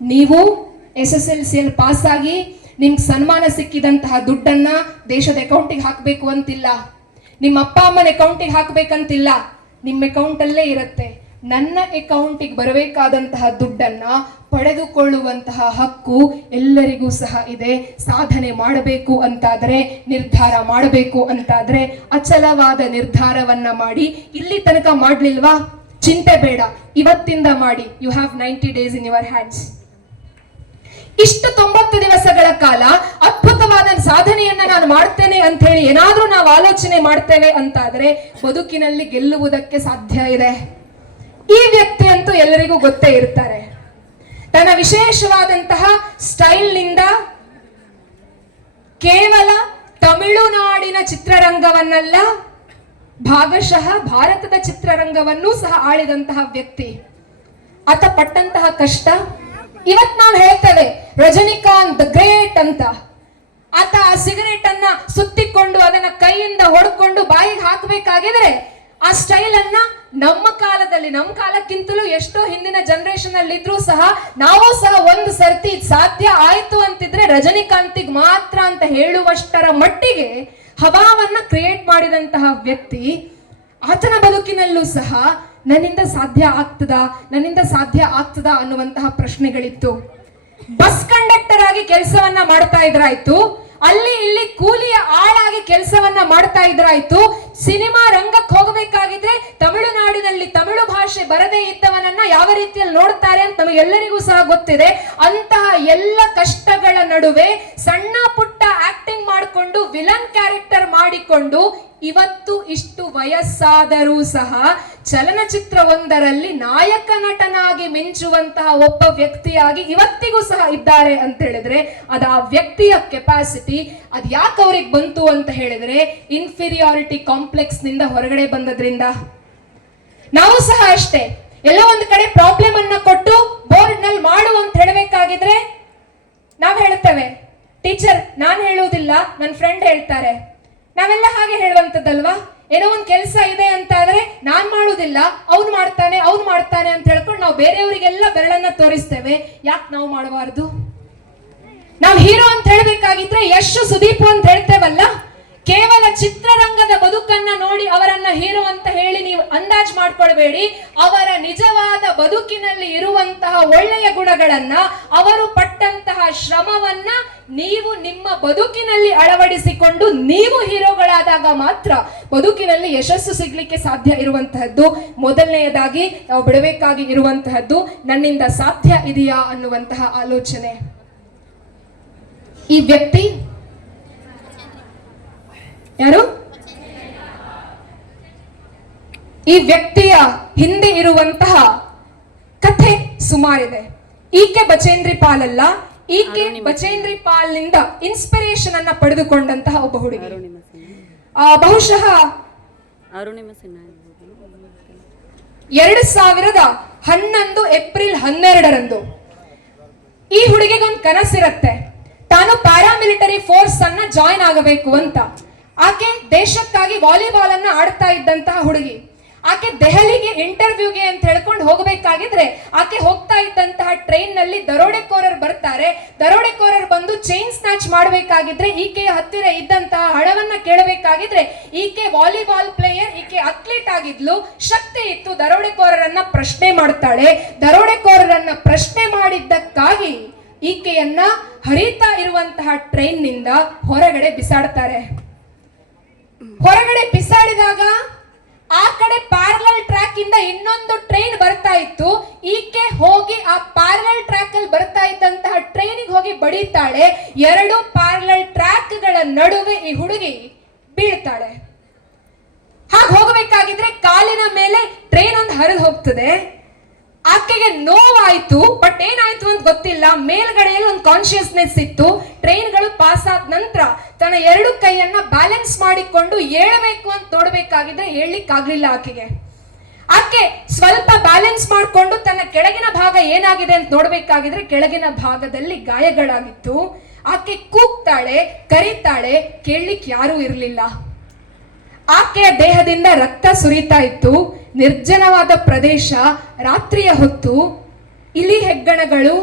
ನೀವು SSLCಯಲ್ಲಿ ಪಾಸ್ ಆಗಿ ನಿಮ್ಗೆ ಸನ್ಮಾನ ಸಿಕ್ಕಿದಂತಹ ದುಡ್ಡನ್ನ ದೇಶದ ಅಕೌಂಟಿಗೆ ಹಾಕಬೇಕು ಅಂತಿಲ್ಲ, ನಿಮ್ಮ ಅಪ್ಪ ಅಮ್ಮನ ಅಕೌಂಟಿಗೆ ಹಾಕಬೇಕಂತಿಲ್ಲ, ನಿಮ್ಮ ಅಕೌಂಟ್ ಅಲ್ಲೇ ಇರುತ್ತೆ. ನನ್ನ ಅಕೌಂಟಿಗೆ ಬರಬೇಕಾದಂತಹ ದುಡ್ಡನ್ನ ಪಡೆದುಕೊಳ್ಳುವಂತಹ ಹಕ್ಕು ಎಲ್ಲರಿಗೂ ಸಹ ಇದೆ. ಸಾಧನೆ ಮಾಡಬೇಕು ಅಂತಾದ್ರೆ, ನಿರ್ಧಾರ ಮಾಡಬೇಕು ಅಂತಾದ್ರೆ ಅಚಲವಾದ ನಿರ್ಧಾರವನ್ನ ಮಾಡಿ. ಇಲ್ಲಿ ತನಕ ಮಾಡ್ಲಿಲ್ವಾ, ಚಿಂತೆ ಬೇಡ, ಇವತ್ತಿಂದ ಮಾಡಿ. You have 90 days in your hands. ಇಷ್ಟು 90 ದಿವಸಗಳ ಕಾಲ ಅದ್ಭುತವಾದ ಸಾಧನೆಯನ್ನ ನಾನು ಮಾಡ್ತೇನೆ ಅಂತ ಹೇಳಿ ಏನಾದ್ರೂ ನಾವು ಆಲೋಚನೆ ಮಾಡ್ತೇವೆ ಅಂತಾದ್ರೆ ಬದುಕಿನಲ್ಲಿ ಗೆಲ್ಲುವುದಕ್ಕೆ ಸಾಧ್ಯ ಇದೆ. ಈ ವ್ಯಕ್ತಿ ಅಂತೂ ಎಲ್ಲರಿಗೂ ಗೊತ್ತೇ ಇರ್ತಾರೆ. ತನ್ನ ವಿಶೇಷವಾದಂತಹ ಸ್ಟೈಲ್ ನಿಂದ ಕೇವಲ ತಮಿಳುನಾಡಿನ ಚಿತ್ರರಂಗವನ್ನಲ್ಲ, ಭಾಗಶಃ ಭಾರತದ ಚಿತ್ರರಂಗವನ್ನೂ ಸಹ ಆಳಿದಂತಹ ವ್ಯಕ್ತಿ. ಆತ ಪಟ್ಟಂತಹ ಕಷ್ಟ ಇವತ್ ನಾವು ಹೇಳ್ತೇವೆ ರಜನಿಕಾಂತ್ ದ ಗ್ರೇಟ್ ಅಂತ. ಆತ ಆ ಸಿಗರೇಟ್ ಅನ್ನ ಸುತ್ತಿಕೊಂಡು ಅದನ್ನ ಕೈಯಿಂದ ಹೊಡ್ಕೊಂಡು ಬಾಯಿಗೆ ಹಾಕಬೇಕಾಗಿದ್ರೆ ಆ ಸ್ಟೈಲ್ ಅನ್ನ ನಮ್ಮ ಕಾಲದಲ್ಲಿ, ನಮ್ಮ ಕಾಲಕ್ಕಿಂತಲೂ ಎಷ್ಟೋ ಹಿಂದಿನ ಜನರೇಷನ್ ಅಲ್ಲಿ ಇದ್ರೂ ಸಹ ನಾವು ಸಹ ಒಂದು ಸರ್ತಿ ಸಾಧ್ಯ ಆಯ್ತು ಅಂತಿದ್ರೆ ರಜನಿಕಾಂತಿಗೆ ಮಾತ್ರ ಅಂತ ಹೇಳುವಷ್ಟರ ಮಟ್ಟಿಗೆ ಹವಾವನ್ನ ಕ್ರಿಯೇಟ್ ಮಾಡಿದಂತಹ ವ್ಯಕ್ತಿ. ಆತನ ಬದುಕಿನಲ್ಲೂ ಸಹ ನನ್ನಿಂದ ಸಾಧ್ಯ ಆಗ್ತದಾ ಅನ್ನುವಂತಹ ಪ್ರಶ್ನೆಗಳಿತ್ತು. ಬಸ್ ಕಂಡಕ್ಟರ್ ಆಗಿ ಕೆಲಸವನ್ನ ಮಾಡ್ತಾ ಇದ್ರಾಯ್ತು, ಅಲ್ಲಿ ಇಲ್ಲಿ ಕೂಲಿಯ ಆಳಾಗಿ ಕೆಲಸವನ್ನ ಮಾಡ್ತಾ ಇದ್ರಾಯ್ತು. ಸಿನಿಮಾ ರಂಗಕ್ಕೆ ಹೋಗಬೇಕಾಗಿದ್ರೆ ತಮಿಳುನಾಡಿನಲ್ಲಿ ತಮಿಳು ಭಾಷೆ ಬರದೇ ಇದ್ದವನನ್ನ ಯಾವ ರೀತಿಯಲ್ಲಿ ನೋಡ್ತಾರೆ ಅಂತ ನಮಗೆಲ್ಲರಿಗೂ ಸಹ ಗೊತ್ತಿದೆ. ಅಂತಹ ಎಲ್ಲ ಕಷ್ಟಗಳ ನಡುವೆ ಸಣ್ಣ ಪುಟ್ಟ ಆಕ್ಟಿಂಗ್ ಮಾಡಿಕೊಂಡು ವಿಲನ್ ಕ್ಯಾರೆಕ್ಟರ್ ಮಾಡಿಕೊಂಡು ಇವತ್ತು ಇಷ್ಟು ವಯಸ್ಸಾದರೂ ಸಹ ಚಲನಚಿತ್ರವೊಂದರಲ್ಲಿ ನಾಯಕ ನಟನಾಗಿ ಮಿಂಚುವಂತಹ ಒಬ್ಬ ವ್ಯಕ್ತಿಯಾಗಿ ಇವತ್ತಿಗೂ ಸಹ ಇದ್ದಾರೆ ಅಂತ ಹೇಳಿದ್ರೆ ಅದು ಆ ವ್ಯಕ್ತಿಯ ಕೆಪಾಸಿಟಿ. ಅದ್ ಯಾಕೆ ಅವ್ರಿಗೆ ಬಂತು ಅಂತ ಹೇಳಿದ್ರೆ ಇನ್ಫೀರಿಯಾರಿಟಿ ಕಾಂಪ್ಲೆಕ್ಸ್ ನಿಂದ ಹೊರಗಡೆ ಬಂದದ್ರಿಂದ. ನಾವು ಸಹ ಅಷ್ಟೇ, ಎಲ್ಲೋ ಒಂದು ಕಡೆ ಪ್ರಾಬ್ಲಮ್ ಅನ್ನ ಕೊಟ್ಟು ಬೋರ್ಡ್ ನಲ್ಲಿ ಮಾಡು ಅಂತ ಹೇಳಬೇಕಾಗಿದ್ರೆ ನಾವ್ ಹೇಳ್ತೇವೆ, ಟೀಚರ್ ನಾನ್ ಹೇಳುವುದಿಲ್ಲ, ನನ್ನ ಫ್ರೆಂಡ್ ಹೇಳ್ತಾರೆ. ನಾವೆಲ್ಲ ಹಾಗೆ ಹೇಳುವಂತದ್ದಲ್ವಾ? ಏನೋ ಒಂದು ಕೆಲಸ ಇದೆ ಅಂತ ಆದ್ರೆ ನಾನ್ ಮಾಡುವುದಿಲ್ಲ, ಅವ್ನು ಮಾಡ್ತಾನೆ ಅಂತ ಹೇಳ್ಕೊಂಡು ನಾವು ಬೇರೆಯವರಿಗೆಲ್ಲ ಬೆರಳನ್ನ ತೋರಿಸ್ತೇವೆ. ಯಾಕೆ ನಾವು ಮಾಡಬಾರ್ದು? ನಾವು ಹೀರೋ ಅಂತ ಹೇಳ್ಬೇಕಾಗಿದ್ರೆ ಯಶ್ ಸುದೀಪ್ ಅಂತ ಹೇಳ್ತೇವಲ್ಲ, ಕೇವಲ ಚಿತ್ರರಂಗದ ಬದುಕನ್ನ ನೋಡಿ ಅವರನ್ನ ಹೀರೋ ಅಂತ ಹೇಳಿ ನೀವು ಅಂದಾಜ್ ಮಾಡ್ಕೊಳ್ಬೇಡಿ. ಅವರ ನಿಜವಾದ ಬದುಕಿನಲ್ಲಿ ಇರುವಂತಹ ಒಳ್ಳೆಯ ಗುಣಗಳನ್ನ, ಅವರು ಪಟ್ಟಂತಹ ಶ್ರಮವನ್ನ ನೀವು ನಿಮ್ಮ ಬದುಕಿನಲ್ಲಿ ಅಳವಡಿಸಿಕೊಂಡು ನೀವು ಹೀರೋಗಳಾದಾಗ ಮಾತ್ರ ಬದುಕಿನಲ್ಲಿ ಯಶಸ್ಸು ಸಿಗ್ಲಿಕ್ಕೆ ಸಾಧ್ಯ ಇರುವಂತಹದ್ದು. ಮೊದಲನೆಯದಾಗಿ ನಾವು ಬಿಡಬೇಕಾಗಿ ಇರುವಂತಹದ್ದು ನನ್ನಿಂದ ಸಾಧ್ಯ ಇದೆಯಾ ಅನ್ನುವಂತಹ ಆಲೋಚನೆ. ಈ ವ್ಯಕ್ತಿ ಯಾರು? ಈ ವ್ಯಕ್ತಿಯ ಹಿಂದೆ ಇರುವಂತಹ ಕಥೆ ಸುಮಾರಿದೆ. ಈಕೆ ಬಚೇಂದ್ರಿ ಪಾಲ್ ಅಲ್ಲ, ಈಕೆ ಬಚೇಂದ್ರಿ ಪಾಲ್ ನಿಂದ ಇನ್ಸ್ಪಿರೇಷನ್ ಅನ್ನ ಪಡೆದುಕೊಂಡಂತಹ ಒಬ್ಬ ಹುಡುಗಿ. ಬಹುಶಃ 2011 ಏಪ್ರಿಲ್ 12 ಈ ಹುಡುಗಿಗೊಂದು ಕನಸಿರುತ್ತೆ, ತಾನು ಪ್ಯಾರಾಮಿಲಿಟರಿ ಫೋರ್ಸ್ ಅನ್ನ ಜಾಯಿನ್ ಆಗಬೇಕು ಅಂತ. ಆಕೆ ದೇಶಕ್ಕಾಗಿ ವಾಲಿಬಾಲ್ ಅನ್ನ ಆಡ್ತಾ ಇದ್ದಂತಹ ಹುಡುಗಿ. ಆಕೆ ದೆಹಲಿಗೆ ಇಂಟರ್ವ್ಯೂಗೆ ಅಂತ ಹೇಳ್ಕೊಂಡು ಹೋಗಬೇಕಾಗಿದ್ರೆ ಆಕೆ ಹೋಗ್ತಾ ಇದ್ದಂತಹ ಟ್ರೈನ್ ನಲ್ಲಿ ದರೋಡೆಕೋರರು ಬರ್ತಾರೆ. ದರೋಡೆಕೋರರು ಬಂದು ಚೈನ್ ಸ್ನಾಚ್ ಮಾಡಬೇಕಾಗಿದ್ರೆ ಈಕೆಯ ಹತ್ತಿರ ಇದ್ದಂತಹ ಹಣವನ್ನ ಕೇಳಬೇಕಾಗಿದ್ರೆ ಈಕೆ ವಾಲಿಬಾಲ್ ಪ್ಲೇಯರ್, ಈಕೆ ಅಥ್ಲೀಟ್ ಆಗಿದ್ಲು, ಶಕ್ತಿ ಇತ್ತು. ದರೋಡೆಕೋರರನ್ನ ಪ್ರಶ್ನೆ ಮಾಡ್ತಾಳೆ. ದರೋಡೆಕೋರರನ್ನ ಪ್ರಶ್ನೆ ಮಾಡಿದ್ದಕ್ಕಾಗಿ ಈಕೆಯನ್ನ ಹರಿತಾ ಇರುವಂತಹ ಟ್ರೈನ್ ನಿಂದ ಹೊರಗಡೆ ಬಿಸಾಡ್ತಾರೆ. ಹೊರಗಡೆ ಬಿಸಾಡಿದಾಗ ಆ ಕಡೆ ಪ್ಯಾರಲಲ್ ಟ್ರ್ಯಾಕ್ ಇಂದ ಇನ್ನೊಂದು ಟ್ರೈನ್ ಬರ್ತಾ ಇತ್ತು. ಈಕೆ ಹೋಗಿ ಆ ಪ್ಯಾರಲಲ್ ಟ್ರ್ಯಾಕ್ ಅಲ್ಲಿ ಬರ್ತಾ ಇದ್ದಂತಹ ಟ್ರೈನಿಗೆ ಹೋಗಿ ಬಡಿತಾಳೆ. 2 ಪ್ಯಾರಲಲ್ ಟ್ರ್ಯಾಕ್ ಗಳ ನಡುವೆ ಈ ಹುಡುಗಿ ಬೀಳ್ತಾಳೆ. ಹಾಗೆ ಹೋಗಬೇಕಾಗಿದ್ರೆ ಕಾಲಿನ ಮೇಲೆ ಟ್ರೈನ್ ಒಂದು ಹರಿದು ಹೋಗ್ತದೆ. ಆಕೆಗೆ ನೋವಾಯ್ತು, ಬಟ್ ಏನಾಯ್ತು ಅಂತ ಗೊತ್ತಿಲ್ಲ. ಮೇಲ್ಗಡೆಯಲ್ಲಿ ಒಂದು ಕಾನ್ಶಿಯಸ್ನೆಸ್ ಇತ್ತು. ಟ್ರೈನ್ಗಳು ಪಾಸ್ ಆದ ನಂತರ ತನ್ನ 2 ಕೈಯನ್ನ ಬ್ಯಾಲೆನ್ಸ್ ಮಾಡಿಕೊಂಡು ಏಳಬೇಕು ಅಂತ ನೋಡ್ಬೇಕಾಗಿದ್ರೆ ಏಳ್ಲಿಕ್ಕಾಗ್ಲಿಲ್ಲ ಆಕೆಗೆ. ಆಕೆ ಸ್ವಲ್ಪ ಬ್ಯಾಲೆನ್ಸ್ ಮಾಡಿಕೊಂಡು ತನ್ನ ಕೆಳಗಿನ ಭಾಗ ಏನಾಗಿದೆ ಅಂತ ನೋಡ್ಬೇಕಾಗಿದ್ರೆ ಕೆಳಗಿನ ಭಾಗದಲ್ಲಿ ಗಾಯಗಳಾಗಿತ್ತು. ಆಕೆ ಕೂಗ್ತಾಳೆ, ಕರೀತಾಳೆ, ಕೇಳಲಿಕ್ಕೆ ಯಾರೂ ಇರಲಿಲ್ಲ. ಆಕೆಯ ದೇಹದಿಂದ ರಕ್ತ ಸುರಿತಾ ಇತ್ತು. ನಿರ್ಜನವಾದ ಪ್ರದೇಶ, ರಾತ್ರಿಯ ಹೊತ್ತು, ಇಲಿ ಹೆಗ್ಗಣಗಳು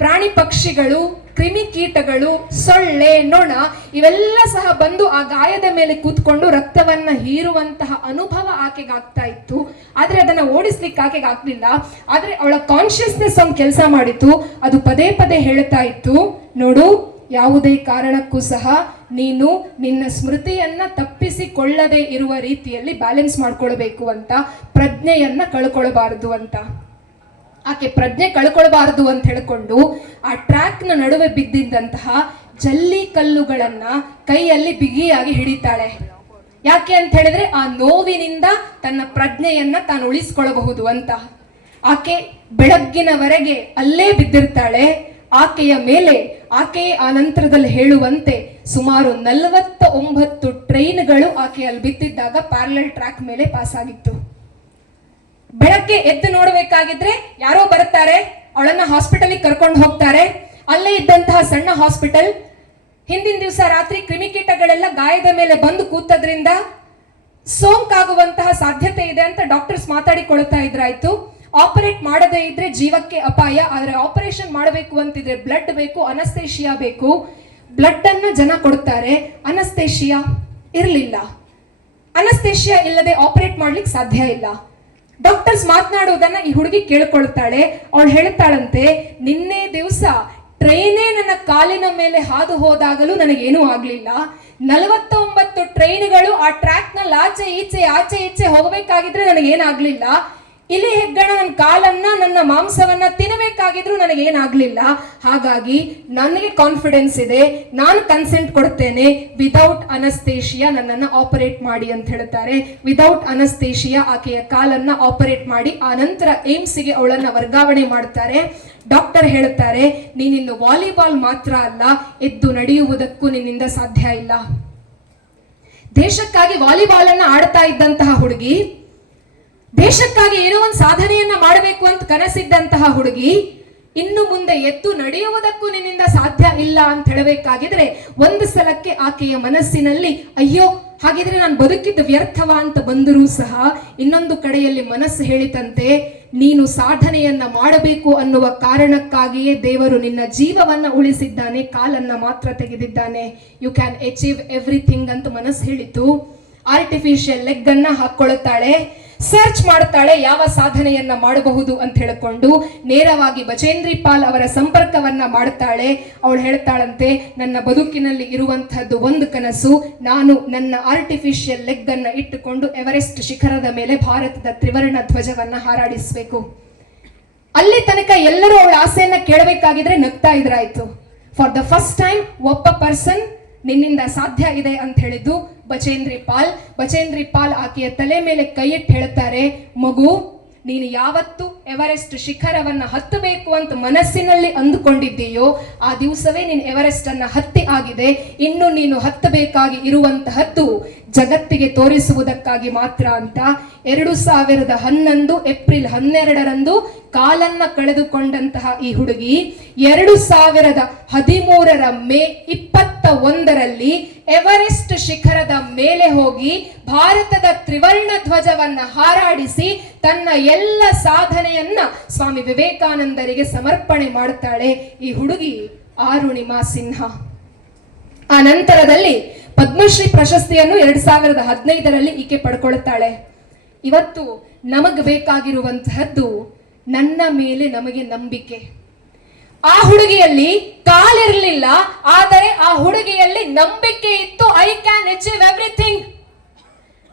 ಪ್ರಾಣಿ ಪಕ್ಷಿಗಳು, ಕ್ರಿಮಿಕೀಟಗಳು, ಸೊಳ್ಳೆ, ನೊಣ ಇವೆಲ್ಲ ಸಹ ಬಂದು ಆ ಗಾಯದ ಮೇಲೆ ಕೂತ್ಕೊಂಡು ರಕ್ತವನ್ನ ಹೀರುವಂತಹ ಅನುಭವ ಆಕೆಗೆ ಆಗ್ತಾ ಇತ್ತು. ಆದ್ರೆ ಅದನ್ನ ಓಡಿಸ್ಲಿಕ್ಕೆ ಆಕೆಗೆ ಆಗ್ಲಿಲ್ಲ. ಆದ್ರೆ ಅವಳ ಕಾನ್ಶಿಯಸ್ನೆಸ್ ಒಂದು ಕೆಲಸ ಮಾಡಿತು. ಅದು ಪದೇ ಪದೇ ಹೇಳ್ತಾ ಇತ್ತು, ನೋಡು, ಯಾವುದೇ ಕಾರಣಕ್ಕೂ ಸಹ ನೀನು ನಿನ್ನ ಸ್ಮೃತಿಯನ್ನ ತಪ್ಪಿಸಿಕೊಳ್ಳದೆ ಇರುವ ರೀತಿಯಲ್ಲಿ ಬ್ಯಾಲೆನ್ಸ್ ಮಾಡ್ಕೊಳ್ಬೇಕು ಅಂತ, ಪ್ರಜ್ಞೆಯನ್ನ ಕಳ್ಕೊಳ್ಬಾರದು ಅಂತ. ಆಕೆ ಪ್ರಜ್ಞೆ ಕಳ್ಕೊಳ್ಬಾರದು ಅಂತ ಹೇಳ್ಕೊಂಡು ಆ ಟ್ರ್ಯಾಕ್ ನ ನಡುವೆ ಬಿದ್ದಿದ್ದಂತಹ ಜಲ್ಲಿ ಕಲ್ಲುಗಳನ್ನ ಕೈಯಲ್ಲಿ ಬಿಗಿಯಾಗಿ ಹಿಡಿತಾಳೆ. ಯಾಕೆ ಅಂತ ಹೇಳಿದ್ರೆ ಆ ನೋವಿನಿಂದ ತನ್ನ ಪ್ರಜ್ಞೆಯನ್ನ ತಾನು ಉಳಿಸ್ಕೊಳ್ಳಬಹುದು ಅಂತ. ಆಕೆ ಬೆಳಗ್ಗಿನವರೆಗೆ ಅಲ್ಲೇ ಬಿದ್ದಿರ್ತಾಳೆ. ಆಕೆಯ ಮೇಲೆ ಆಕೆಯೇ ಆ ನಂತರದಲ್ಲಿ ಹೇಳುವಂತೆ ಸುಮಾರು 49 ಟ್ರೈನ್ಗಳು ಆಕೆ ಅಲ್ಲಿ ಬಿದ್ದಿದ್ದಾಗ ಪ್ಯಾರಲಲ್ ಟ್ರ್ಯಾಕ್ ಮೇಲೆ ಪಾಸ್ ಆಗಿತ್ತು. ಬೆಳಗ್ಗೆ ಎದ್ದು ನೋಡ್ಬೇಕಾಗಿದ್ರೆ ಯಾರೋ ಬರ್ತಾರೆ, ಅವಳನ್ನ ಹಾಸ್ಪಿಟಲ್ಗೆ ಕರ್ಕೊಂಡು ಹೋಗ್ತಾರೆ. ಅಲ್ಲೇ ಇದ್ದಂತಹ ಸಣ್ಣ ಹಾಸ್ಪಿಟಲ್. ಹಿಂದಿನ ದಿವಸ ರಾತ್ರಿ ಕ್ರಿಮಿಕೀಟಗಳೆಲ್ಲ ಗಾಯದ ಮೇಲೆ ಬಂದು ಕೂತದ್ರಿಂದ ಸೋಂಕಾಗುವಂತಹ ಸಾಧ್ಯತೆ ಇದೆ ಅಂತ ಡಾಕ್ಟರ್ಸ್ ಮಾತಾಡಿಕೊಳ್ತಾ ಇದ್ರಾಯ್ತು. ಆಪರೇಟ್ ಮಾಡದೇ ಇದ್ರೆ ಜೀವಕ್ಕೆ ಅಪಾಯ. ಆದ್ರೆ ಆಪರೇಷನ್ ಮಾಡಬೇಕು ಅಂತಿದ್ರೆ ಬ್ಲಡ್ ಬೇಕು, ಅನಸ್ತೇಶಿಯಾ ಬೇಕು. ಬ್ಲಡ್ ಅನ್ನ ಜನ ಕೊಡ್ತಾರೆ, ಅನಸ್ತೇಶಿಯಾ ಇರಲಿಲ್ಲ. ಅನಸ್ತೇಶಿಯಾ ಇಲ್ಲದೆ ಆಪರೇಟ್ ಮಾಡ್ಲಿಕ್ಕೆ ಸಾಧ್ಯ ಇಲ್ಲ. ಡಾಕ್ಟರ್ಸ್ ಮಾತನಾಡುವುದನ್ನ ಈ ಹುಡುಗಿ ಕೇಳ್ಕೊಳ್ತಾಳೆ. ಅವಳು ಹೇಳ್ತಾಳಂತೆ, ನಿನ್ನೆ ದಿವಸ ಟ್ರೈನೇ ನನ್ನ ಕಾಲಿನ ಮೇಲೆ ಹಾದು ಹೋದಾಗಲೂ ನನಗೇನೂ ಆಗ್ಲಿಲ್ಲ. 49 ಟ್ರೈನ್ಗಳು ಆ ಟ್ರ್ಯಾಕ್ ನಲ್ಲಿ ಆಚೆ ಈಚೆ ಹೋಗಬೇಕಾಗಿದ್ರೆ ನನಗೇನಾಗ್ಲಿಲ್ಲ. ಇಲಿ ಹೆಗ್ಗಣ ನನ್ನ ಕಾಲನ್ನ, ನನ್ನ ಮಾಂಸವನ್ನ ತಿನ್ನಬೇಕಾಗಿದ್ರು ನನಗೇನಾಗ್ಲಿಲ್ಲ. ಹಾಗಾಗಿ ನನಗೆ ಕಾನ್ಫಿಡೆನ್ಸ್ ಇದೆ, ನಾನು ಕನ್ಸೆಂಟ್ ಕೊಡ್ತೇನೆ, ವಿದೌಟ್ ಅನಸ್ತೇಶಿಯಾ ನನ್ನನ್ನು ಆಪರೇಟ್ ಮಾಡಿ ಅಂತ ಹೇಳ್ತಾರೆ. ವಿದೌಟ್ ಅನಸ್ತೇಶಿಯಾ ಆಕೆಯ ಕಾಲನ್ನ ಆಪರೇಟ್ ಮಾಡಿ ಆ ನಂತರ ಏಮ್ಸ್ಗೆ ಅವಳನ್ನ ವರ್ಗಾವಣೆ ಮಾಡ್ತಾರೆ. ಡಾಕ್ಟರ್ ಹೇಳ್ತಾರೆ, ನೀನಿನ್ನು ವಾಲಿಬಾಲ್ ಮಾತ್ರ ಅಲ್ಲ, ಎದ್ದು ನಡೆಯುವುದಕ್ಕೂ ನಿನ್ನಿಂದ ಸಾಧ್ಯ ಇಲ್ಲ. ದೇಶಕ್ಕಾಗಿ ವಾಲಿಬಾಲ್ ಅನ್ನ ಆಡ್ತಾ ಇದ್ದಂತಹ ಹುಡುಗಿ, ದೇಶಕ್ಕಾಗಿ ಏನೋ ಒಂದು ಸಾಧನೆಯನ್ನ ಮಾಡಬೇಕು ಅಂತ ಕನಸಿದ್ದಂತಹ ಹುಡುಗಿ, ಇನ್ನು ಮುಂದೆ ಎದ್ದು ನಡೆಯುವುದಕ್ಕೂ ನಿನ್ನಿಂದ ಸಾಧ್ಯ ಇಲ್ಲ ಅಂತ ಹೇಳಬೇಕಾಗಿದ್ರೆ ಒಂದು ಸಲಕ್ಕೆ ಆಕೆಯ ಮನಸ್ಸಿನಲ್ಲಿ ಅಯ್ಯೋ ಹಾಗಿದ್ರೆ ನಾನು ಬದುಕಿದ್ದು ವ್ಯರ್ಥವ ಅಂತ ಬಂದರೂ ಸಹ ಇನ್ನೊಂದು ಕಡೆಯಲ್ಲಿ ಮನಸ್ಸು ಹೇಳಿತಂತೆ, ನೀನು ಸಾಧನೆಯನ್ನ ಮಾಡಬೇಕು ಅನ್ನುವ ಕಾರಣಕ್ಕಾಗಿಯೇ ದೇವರು ನಿನ್ನ ಜೀವವನ್ನ ಉಳಿಸಿದ್ದಾನೆ, ಕಾಲನ್ನ ಮಾತ್ರ ತೆಗೆದಿದ್ದಾನೆ. ಯು ಕ್ಯಾನ್ ಅಚೀವ್ ಎವ್ರಿಥಿಂಗ್ ಅಂತ ಮನಸ್ಸು ಹೇಳಿತು. ಆರ್ಟಿಫಿಷಿಯಲ್ ಲೆಗ್ ಅನ್ನ ಹಾಕೊಳ್ಳುತ್ತಾಳೆ. ಸರ್ಚ್ ಮಾಡ್ತಾಳೆ ಯಾವ ಸಾಧನೆಯನ್ನ ಮಾಡಬಹುದು ಅಂತ ಹೇಳಿಕೊಂಡು ನೇರವಾಗಿ ಬಚೇಂದ್ರಿ ಪಾಲ್ ಅವರ ಸಂಪರ್ಕವನ್ನ ಮಾಡ್ತಾಳೆ. ಅವಳು ಹೇಳ್ತಾಳಂತೆ, ನನ್ನ ಬದುಕಿನಲ್ಲಿ ಇರುವಂತಹದ್ದು ಒಂದು ಕನಸು, ನಾನು ನನ್ನ ಆರ್ಟಿಫಿಷಿಯಲ್ ಲೆಗ್ ಅನ್ನ ಇಟ್ಟುಕೊಂಡು ಎವರೆಸ್ಟ್ ಶಿಖರದ ಮೇಲೆ ಭಾರತದ ತ್ರಿವರ್ಣ ಧ್ವಜವನ್ನ ಹಾರಾಡಿಸಬೇಕು. ಅಲ್ಲಿ ತನಕ ಎಲ್ಲರೂ ಅವಳ ಆಸೆಯನ್ನ ಕೇಳಬೇಕಾಗಿದ್ರೆ ನಗ್ತಾ ಇದ್ರಾಯ್ತು. ಫಾರ್ ದ ಫಸ್ಟ್ ಟೈಮ್ ಒಬ್ಬ ಪರ್ಸನ್ ನಿನ್ನಿಂದ ಸಾಧ್ಯ ಇದೆ ಅಂತ ಹೇಳಿದ್ದು ಬಚೇಂದ್ರಿ ಪಾಲ್ ಆಕೆಯ ತಲೆ ಮೇಲೆ ಕೈ ಇಟ್ಟು ಹೇಳ್ತಾರೆ, ಮಗು, ನೀನು ಯಾವತ್ತು ಎವರೆಸ್ಟ್ ಶಿಖರವನ್ನ ಹತ್ತಬೇಕು ಅಂತ ಮನಸ್ಸಿನಲ್ಲಿ ಅಂದುಕೊಂಡಿದ್ದೀಯೋ ಆ ದಿವಸವೇ ನೀನು ಎವರೆಸ್ಟ್ ಅನ್ನ ಹತ್ತಿ ಆಗಿದೆ. ಇನ್ನು ನೀನು ಹತ್ತಬೇಕಾಗಿ ಇರುವಂತಹದ್ದು ಜಗತ್ತಿಗೆ ತೋರಿಸುವುದಕ್ಕಾಗಿ ಮಾತ್ರ ಅಂತ 2011 ಏಪ್ರಿಲ್ 12ರಂದು ಕಾಲನ್ನ ಕಳೆದುಕೊಂಡಂತಹ ಈ ಹುಡುಗಿ 2013 ಮೇ 21ರಲ್ಲಿ ಎವರೆಸ್ಟ್ ಶಿಖರದ ಮೇಲೆ ಹೋಗಿ ಭಾರತದ ತ್ರಿವರ್ಣ ಧ್ವಜವನ್ನ ಹಾರಾಡಿಸಿ ತನ್ನ ಎಲ್ಲ ಸಾಧನೆಯನ್ನ ಸ್ವಾಮಿ ವಿವೇಕಾನಂದರಿಗೆ ಸಮರ್ಪಣೆ ಮಾಡುತ್ತಾಳೆ ಈ ಹುಡುಗಿ ಅರುಣಿಮಾ ಸಿನ್ಹಾ. ಆ ನಂತರದಲ್ಲಿ ಪದ್ಮಶ್ರೀ ಪ್ರಶಸ್ತಿಯನ್ನು 2015ರಲ್ಲಿ ಈಕೆ ಪಡ್ಕೊಳ್ತಾಳೆ. ಇವತ್ತು ನಮಗ್ ಬೇಕಾಗಿರುವಂತಹದ್ದು ನನ್ನ ಮೇಲೆ ನಮಗೆ ನಂಬಿಕೆ. ಆ ಹುಡುಗಿಯಲ್ಲಿ ಕಾಲಿರಲಿಲ್ಲ, ಆದರೆ ಆ ಹುಡುಗಿಯಲ್ಲಿ ನಂಬಿಕೆ ಇತ್ತು. I can achieve everything.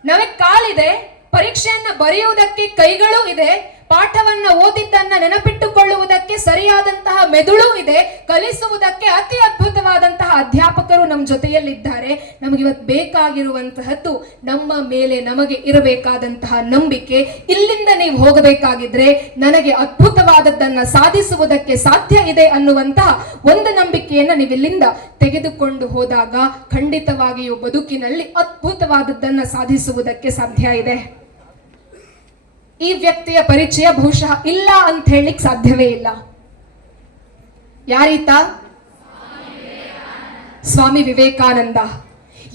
ನಮಗೆ ಕಾಲಿದೆ, ಪರೀಕ್ಷೆಯನ್ನ ಬರೆಯುವುದಕ್ಕೆ ಕೈಗಳು ಇದೆ, ಪಾಠವನ್ನ ಓದಿದ್ದನ್ನ ನೆನಪಿಟ್ಟುಕೊಳ್ಳುವುದಕ್ಕೆ ಸರಿಯಾದಂತಹ ಮೆದುಳು ಇದೆ, ಕಲಿಸುವುದಕ್ಕೆ ಅತಿ ಅದ್ಭುತವಾದಂತಹ ಅಧ್ಯಾಪಕರು ನಮ್ಮ ಜೊತೆಯಲ್ಲಿದ್ದಾರೆ. ನಮಗಿವತ್ತು ಬೇಕಾಗಿರುವಂತಹದ್ದು ನಮ್ಮ ಮೇಲೆ ನಮಗೆ ಇರಬೇಕಾದಂತಹ ನಂಬಿಕೆ. ಇಲ್ಲಿಂದ ನೀವು ಹೋಗಬೇಕಾಗಿದ್ರೆ ನನಗೆ ಅದ್ಭುತವಾದದ್ದನ್ನ ಸಾಧಿಸುವುದಕ್ಕೆ ಸಾಧ್ಯ ಇದೆ ಅನ್ನುವಂತಹ ಒಂದು ನಂಬಿಕೆಯನ್ನ ನೀವಿಲ್ಲಿಂದ ತೆಗೆದುಕೊಂಡು ಹೋದಾಗ ಖಂಡಿತವಾಗಿಯೂ ಬದುಕಿನಲ್ಲಿ ಅದ್ಭುತವಾದದ್ದನ್ನ ಸಾಧಿಸುವುದಕ್ಕೆ ಸಾಧ್ಯ ಇದೆ. ಈ ವ್ಯಕ್ತಿಯ ಪರಿಚಯ ಬಹುಶಃ ಇಲ್ಲ ಅಂತ ಹೇಳಲಿಕ್ಕೆ ಸಾಧ್ಯವೇ ಇಲ್ಲ. ಯಾರೀತ? ಸ್ವಾಮಿ ವಿವೇಕಾನಂದ.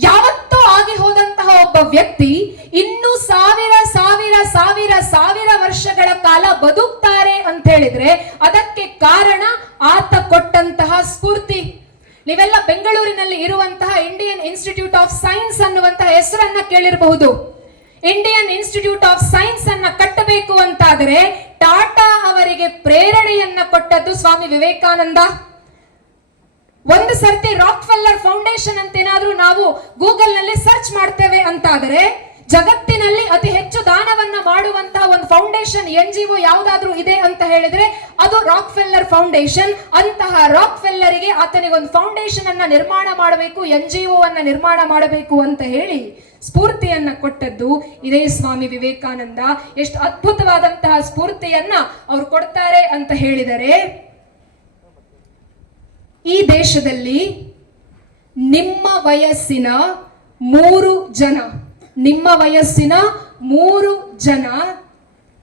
ಯಾವತ್ತೋ ಆಗಿ ಹೋದಂತಹ ಒಬ್ಬ ವ್ಯಕ್ತಿ ಇನ್ನು ಸಾವಿರ ವರ್ಷಗಳ ಕಾಲ ಬದುಕ್ತಾರೆ ಅಂತ ಹೇಳಿದ್ರೆ ಅದಕ್ಕೆ ಕಾರಣ ಆತ ನೀವೆಲ್ಲ ಬೆಂಗಳೂರಿನಲ್ಲಿ ಇರುವಂತಹ ಇಂಡಿಯನ್ ಇನ್ಸ್ಟಿಟ್ಯೂಟ್ ಆಫ್ ಸೈನ್ಸ್ ಅನ್ನುವಂತಹ ಹೆಸರನ್ನ ಕೇಳಿರಬಹುದು. ಇಂಡಿಯನ್ ಇನ್ಸ್ಟಿಟ್ಯೂಟ್ ಆಫ್ ಸೈನ್ಸ್ ಅನ್ನ ಕಟ್ಟಬೇಕು ಅಂತಾದರೆ ಟಾಟಾ ಅವರಿಗೆ ಪ್ರೇರಣೆಯನ್ನ ಕೊಟ್ಟದ್ದು ಸ್ವಾಮಿ ವಿವೇಕಾನಂದ. ಒಂದು ಸರ್ತಿ ರಾಕ್ ಫೆಲ್ಲರ್ ಫೌಂಡೇಶನ್ ಅಂತ ಏನಾದ್ರೂ ನಾವು ಗೂಗಲ್ ನಲ್ಲಿ ಸರ್ಚ್ ಮಾಡ್ತೇವೆ ಅಂತಾದರೆ ಜಗತ್ತಿನಲ್ಲಿ ಅತಿ ಹೆಚ್ಚು ದಾನವನ್ನ ಮಾಡುವಂತಹ ಒಂದು ಫೌಂಡೇಶನ್ NGO ಯಾವುದಾದ್ರೂ ಇದೆ ಅಂತ ಹೇಳಿದ್ರೆ ಅದು ರಾಕ್ ಫೆಲ್ಲರ್ ಫೌಂಡೇಶನ್. ಅಂತಹ ರಾಕ್ ಫೆಲ್ಲರಿಗೆ ಆತನಿಗೆ ಒಂದು ಫೌಂಡೇಶನ್ ಅನ್ನ ನಿರ್ಮಾಣ ಮಾಡಬೇಕು, NGO ಅನ್ನ ನಿರ್ಮಾಣ ಮಾಡಬೇಕು ಅಂತ ಹೇಳಿ ಸ್ಫೂರ್ತಿಯನ್ನ ಕೊಟ್ಟದ್ದು ಇದೇ ಸ್ವಾಮಿ ವಿವೇಕಾನಂದ. ಎಷ್ಟು ಅದ್ಭುತವಾದಂತಹ ಸ್ಫೂರ್ತಿಯನ್ನ ಅವರು ಕೊಡ್ತಾರೆ ಅಂತ ಹೇಳಿದರೆ, ಈ ದೇಶದಲ್ಲಿ ನಿಮ್ಮ ವಯಸ್ಸಿನ 3 ಜನ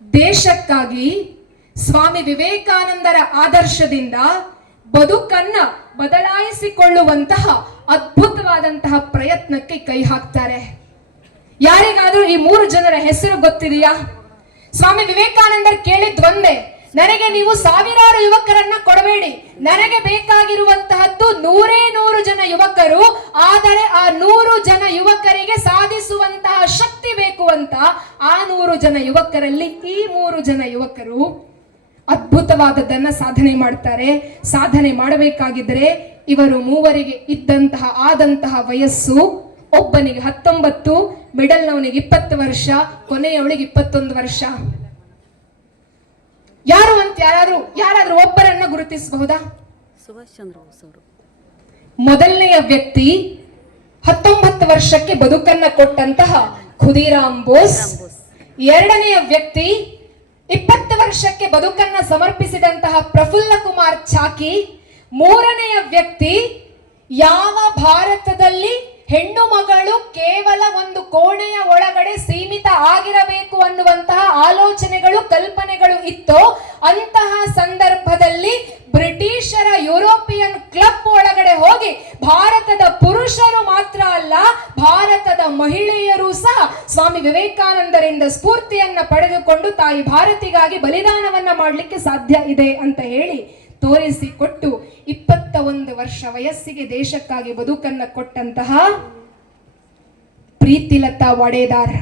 ದೇಶಕ್ಕಾಗಿ ಸ್ವಾಮಿ ವಿವೇಕಾನಂದರ ಆದರ್ಶದಿಂದ ಬದುಕನ್ನ ಬದಲಾಯಿಸಿಕೊಳ್ಳುವಂತಹ ಅದ್ಭುತವಾದಂತಹ ಪ್ರಯತ್ನಕ್ಕೆ ಕೈ ಹಾಕ್ತಾರೆ. ಯಾರಿಗಾದ್ರೂ ಈ 3 ಜನರ ಹೆಸರು ಗೊತ್ತಿದೆಯಾ? ಸ್ವಾಮಿ ವಿವೇಕಾನಂದರು ಕೇಳಿದ್ವಂದೇ, ನನಗೆ ನೀವು ಸಾವಿರಾರು ಯುವಕರನ್ನ ಕೊಡಬೇಡಿ, ನನಗೆ ಬೇಕಾಗಿರುವಂತಹದ್ದು 100 ಜನ ಯುವಕರು, ಆದರೆ ಆ 100 ಜನ ಯುವಕರಿಗೆ ಸಾಧಿಸುವಂತಹ ಶಕ್ತಿ ಬೇಕು ಅಂತ. ಆ 100 ಜನ ಯುವಕರಲ್ಲಿ ಈ 3 ಜನ ಯುವಕರು ಅದ್ಭುತವಾದದ್ದನ್ನ ಸಾಧನೆ ಮಾಡ್ತಾರೆ. ಸಾಧನೆ ಮಾಡಬೇಕಾಗಿದ್ರೆ ಇವರು ಮೂವರಿಗೆ ಆದಂತಹ ವಯಸ್ಸು, ಒಬ್ಬನಿಗೆ 19, ಮಿಡಲ್ನವನಿಗೆ 20 ವರ್ಷ, ಕೊನೆಯವಳಿಗೆ 21 ವರ್ಷ. ಯಾರು ಅಂತ ಯಾರಾದ್ರೂ ಒಬ್ಬರನ್ನ ಗುರುತಿಸಬಹುದಾ? ಸುಭಾಷ್ ಚಂದ್ರ ಬೋಸ್ ಅವರು. ಮೊದಲನೆಯ ವ್ಯಕ್ತಿ 19 ವರ್ಷಕ್ಕೆ ಬದುಕನ್ನ ಕೊಟ್ಟಂತಹ ಖುದೀರಾಮ್ ಬೋಸ್. ಎರಡನೆಯ ವ್ಯಕ್ತಿ 20 ವರ್ಷಕ್ಕೆ ಬದುಕನ್ನ ಸಮರ್ಪಿಸಿದಂತಹ ಪ್ರಫುಲ್ಲ ಕುಮಾರ್ ಚಾಕಿ. ಮೂರನೆಯ ವ್ಯಕ್ತಿ ಯಾವ ಭಾರತದಲ್ಲಿ ಹೆಣ್ಣು ಮಗಳು ಕೇವಲ ಒಂದು ಕೋಣೆಯ ಒಳಗಡೆ ಸೀಮಿತ ಆಗಿರಬೇಕು ಅನ್ನುವಂತಹ ಆಲೋಚನೆಗಳು ಕಲ್ಪನೆಗಳು ಇತ್ತೋ ಅಂತಹ ಸಂದರ್ಭದಲ್ಲಿ ಬ್ರಿಟಿಷರ ಯುರೋಪಿಯನ್ ಕ್ಲಬ್ ಒಳಗಡೆ ಹೋಗಿ ಭಾರತದ ಪುರುಷರು ಮಾತ್ರ ಅಲ್ಲ, ಭಾರತದ ಮಹಿಳೆಯರು ಸಹ ಸ್ವಾಮಿ ವಿವೇಕಾನಂದರಿಂದ ಸ್ಫೂರ್ತಿಯನ್ನ ಪಡೆದುಕೊಂಡು ತಾಯಿ ಭಾರತಿಗಾಗಿ ಬಲಿದಾನವನ್ನ ಮಾಡಲಿಕ್ಕೆ ಸಾಧ್ಯ ಇದೆ ಅಂತ ಹೇಳಿ ತೋರಿಸಿಕೊಟ್ಟು 21 ವರ್ಷ ವಯಸ್ಸಿಗೆ ದೇಶಕ್ಕಾಗಿ ಬದುಕನ್ನ ಕೊಟ್ಟಂತಹ ಪ್ರೀತಿಲತಾ ವಾಡೇದಾರ್.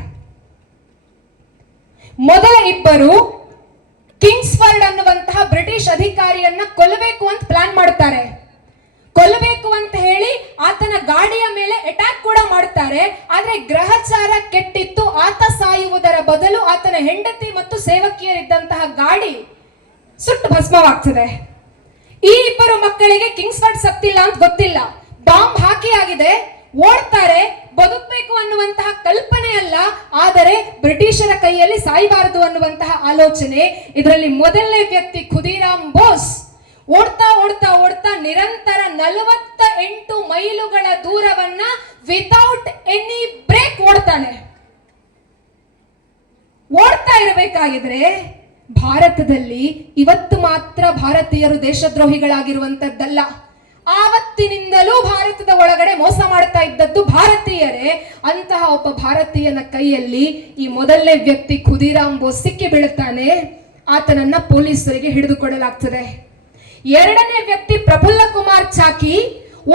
ಮೊದಲ ಇಬ್ಬರು ಕಿಂಗ್ಸ್ಫರ್ಡ್ ಅನ್ನುವಂತಹ ಬ್ರಿಟಿಷ್ ಅಧಿಕಾರಿಯನ್ನ ಕೊಲ್ಲಬೇಕು ಅಂತ ಪ್ಲಾನ್ ಮಾಡ್ತಾರೆ. ಕೊಲ್ಲಬೇಕು ಅಂತ ಹೇಳಿ ಆತನ ಗಾಡಿಯ ಮೇಲೆ ಅಟ್ಯಾಕ್ ಕೂಡ ಮಾಡ್ತಾರೆ. ಆದ್ರೆ ಗ್ರಹಚಾರ ಕೆಟ್ಟಿತ್ತು, ಆತ ಸಾಯುವುದರ ಬದಲು ಆತನ ಹೆಂಡತಿ ಮತ್ತು ಸೇವಕಿಯರಿದ್ದಂತಹ ಗಾಡಿ ಸುಟ್ಟು ಭಸ್ಮವಾಗ್ತದೆ. ಈ ಇಬ್ಬರು ಮಕ್ಕಳಿಗೆ ಕಿಂಗ್ಸ್ಫರ್ಡ್ ಸತ್ತಿಲ್ಲ ಅಂತ ಗೊತ್ತಿಲ್ಲ, ಬಾಂಬ್ ಹಾಕಿ ಆಗಿದೆ, ಓಡ್ತಾರೆ. ಬದುಕಬೇಕು ಅನ್ನುವಂತಹ ಕಲ್ಪನೆ ಅಲ್ಲ, ಆದರೆ ಬ್ರಿಟಿಷರ ಕೈಯಲ್ಲಿ ಸಾಯಬಾರದು ಅನ್ನುವಂತಹ ಆಲೋಚನೆ. ಇದರಲ್ಲಿ ಮೊದಲನೇ ವ್ಯಕ್ತಿ ಖುದೀರಾಮ್ ಬೋಸ್ ಓಡ್ತಾ ಓಡ್ತಾ ಓಡ್ತಾ ನಿರಂತರ 48 ಮೈಲುಗಳ ದೂರವನ್ನ ವಿತೌಟ್ ಎನಿ ಬ್ರೇಕ್ ಓಡ್ತಾನೆ. ಓಡ್ತಾ ಇರಬೇಕಾಗಿದ್ರೆ ಭಾರತದಲ್ಲಿ ಇವತ್ತು ಮಾತ್ರ ಭಾರತೀಯರು ದೇಶದ್ರೋಹಿಗಳಾಗಿರುವಂತದ್ದಲ್ಲ, ಆವತ್ತಿನಿಂದಲೂ ಭಾರತದ ಒಳಗಡೆ ಮೋಸ ಮಾಡ್ತಾ ಇದ್ದದ್ದು ಭಾರತೀಯರೇ. ಅಂತಹ ಒಬ್ಬ ಭಾರತೀಯನ ಕೈಯಲ್ಲಿ ಈ ಮೊದಲನೇ ವ್ಯಕ್ತಿ ಖುದೀರಾಮ್ ಬೋಸ್ ಸಿಕ್ಕಿ ಬೀಳುತ್ತಾನೆ. ಆತನನ್ನ ಪೊಲೀಸರಿಗೆ ಹಿಡಿದುಕೊಡಲಾಗ್ತದೆ. ಎರಡನೇ ವ್ಯಕ್ತಿ ಪ್ರಫುಲ್ಲ ಕುಮಾರ್ ಚಾಕಿ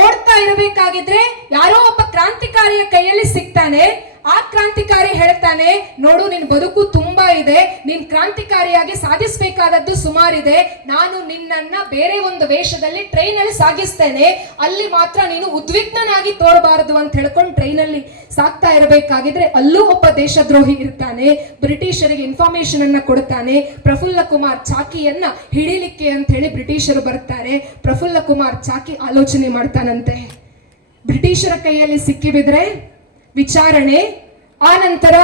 ಓಡ್ತಾ ಇರಬೇಕಾಗಿದ್ರೆ ಯಾರೋ ಒಬ್ಬ ಕ್ರಾಂತಿಕಾರಿಯ ಕೈಯಲ್ಲಿ ಸಿಗ್ತಾನೆ. ಆ ಕ್ರಾಂತಿಕಾರಿ ಹೇಳ್ತಾನೆ, ನೋಡು ನಿನ್ ಬದುಕು ತುಂಬಾ ಇದೆ, ನೀನ್ ಕ್ರಾಂತಿಕಾರಿಯಾಗಿ ಸಾಧಿಸಬೇಕಾದದ್ದು ಸುಮಾರಿದೆ, ನಾನು ನಿನ್ನನ್ನ ಬೇರೆ ಒಂದು ವೇಷದಲ್ಲಿ ಟ್ರೈನ್ ಅಲ್ಲಿ ಸಾಗಿಸ್ತೇನೆ, ಅಲ್ಲಿ ಮಾತ್ರ ನೀನು ಉದ್ವಿಗ್ನನಾಗಿ ತೋರಬಾರದು ಅಂತ ಹೇಳ್ಕೊಂಡು ಟ್ರೈನ್ ಅಲ್ಲಿ ಸಾಕ್ತಾ ಇರಬೇಕಾಗಿದ್ರೆ ಅಲ್ಲೂ ಒಬ್ಬ ದೇಶದ್ರೋಹಿ ಇರ್ತಾನೆ. ಬ್ರಿಟಿಷರಿಗೆ ಇನ್ಫಾರ್ಮೇಶನ್ ಅನ್ನ ಕೊಡ್ತಾನೆ. ಪ್ರಫುಲ್ಲ ಕುಮಾರ್ ಚಾಕಿಯನ್ನ ಹಿಡಿಲಿಕ್ಕೆ ಅಂತ ಹೇಳಿ ಬ್ರಿಟಿಷರು ಬರ್ತಾರೆ. ಪ್ರಫುಲ್ಲ ಕುಮಾರ್ ಚಾಕಿ ಆಲೋಚನೆ ಮಾಡ್ತಾನಂತೆ, ಬ್ರಿಟಿಷರ ಕೈಯಲ್ಲಿ ಸಿಕ್ಕಿಬಿದ್ರೆ ವಿಚಾರಣೆ, ಆ ನಂತರ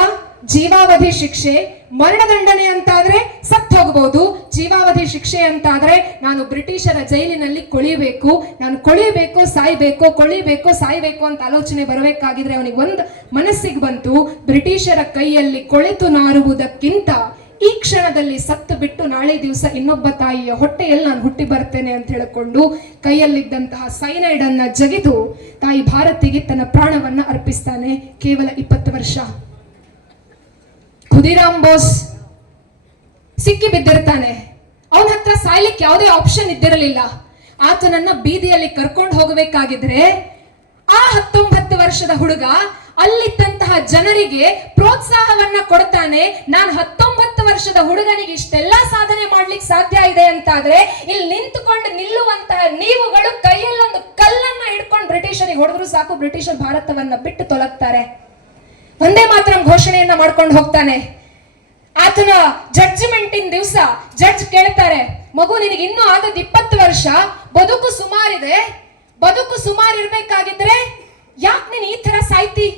ಜೀವಾವಧಿ ಶಿಕ್ಷೆ, ಮರಣದಂಡನೆ ಅಂತಾದ್ರೆ ಸತ್ತು ಹೋಗಬಹುದು, ಜೀವಾವಧಿ ಶಿಕ್ಷೆ ಅಂತಾದ್ರೆ ನಾನು ಬ್ರಿಟಿಷರ ಜೈಲಿನಲ್ಲಿ ಕೊಳಿಬೇಕು, ನಾನು ಕೊಳಿಬೇಕು ಸಾಯ್ಬೇಕು, ಕೊಳಿಬೇಕು ಸಾಯ್ಬೇಕು ಅಂತ ಆಲೋಚನೆ ಬರಬೇಕಾಗಿದ್ರೆ ಅವನಿಗೆ ಒಂದು ಮನಸ್ಸಿಗೆ ಬಂತು, ಬ್ರಿಟಿಷರ ಕೈಯಲ್ಲಿ ಕೊಳೆತು ನಾರುವುದಕ್ಕಿಂತ ಈ ಕ್ಷಣದಲ್ಲಿ ಸತ್ತು ಬಿಟ್ಟು ನಾಳೆ ದಿವಸ ಇನ್ನೊಬ್ಬ ತಾಯಿಯ ಹೊಟ್ಟೆಯಲ್ಲಿ ನಾನು ಹುಟ್ಟಿ ಬರ್ತೇನೆ ಅಂತ ಹೇಳಿಕೊಂಡು ಕೈಯಲ್ಲಿದ್ದಂತಹ ಸೈನೈಡ್ ಅನ್ನ ಜಗಿದು ತಾಯಿ ಭಾರತಿಗೆ ತನ್ನ ಪ್ರಾಣವನ್ನ ಅರ್ಪಿಸ್ತಾನೆ. ಕೇವಲ 20 ವರ್ಷ. ಖುದೀರಾಮ್ ಬೋಸ್ ಸಿಕ್ಕಿ ಬಿದ್ದಿರ್ತಾನೆ. ಅವನ ಹತ್ರ ಸಾಯ್ಲಿಕ್ಕೆ ಯಾವುದೇ ಆಪ್ಷನ್ ಇದ್ದಿರಲಿಲ್ಲ. ಆತನನ್ನ ಬೀದಿಯಲ್ಲಿ ಕರ್ಕೊಂಡು ಹೋಗಬೇಕಾಗಿದ್ರೆ ಆ 19 ವರ್ಷದ ಹುಡುಗ ಅಲ್ಲಿದ್ದಂತಹ ಜನರಿಗೆ ಪ್ರೋತ್ಸಾಹವನ್ನ ಕೊಡ್ತಾನೆ. ನಾನು 19 ವರ್ಷದ ಹುಡುಗನಿಗೆ ಇಷ್ಟೆಲ್ಲಾ ಸಾಧನೆ ಮಾಡ್ಲಿಕ್ಕೆ ಸಾಧ್ಯ ಇದೆ ಅಂತಾದ್ರೆ ಇಲ್ಲಿ ನಿಂತುಕೊಂಡು ನಿಲ್ಲುವಂತಹ ನೀವುಗಳು ಕೈಯಲ್ಲೊಂದು ಕಲ್ಲನ್ನ ಹಿಡ್ಕೊಂಡು ಬ್ರಿಟಿಷರಿಗೆ ಹೊಡೆದ್ರು ಸಾಕು, ಬ್ರಿಟಿಷರ್ ಭಾರತವನ್ನ ಬಿಟ್ಟು ತೊಲಗ್ತಾರೆ. ಒಂದೇ ಮಾತ್ರ ಘೋಷಣೆಯನ್ನ ಮಾಡ್ಕೊಂಡು ಹೋಗ್ತಾನೆ. ಆತನ ಜಡ್ಜ್ಮೆಂಟಿನ ದಿವಸ ಜಡ್ಜ್ ಕೇಳ್ತಾರೆ, ಮಗು ನಿನಗೆ ಇನ್ನೂ ಆಗದ್ 20 ವರ್ಷ, ಬದುಕು ಸುಮಾರಿದೆ, ಬದುಕು ಸುಮಾರು ಇರ್ಬೇಕಾಗಿದ್ರೆ ಯಾಕೆ ನೀನು ಈ ತರ ಸಾಯ್ತಿ?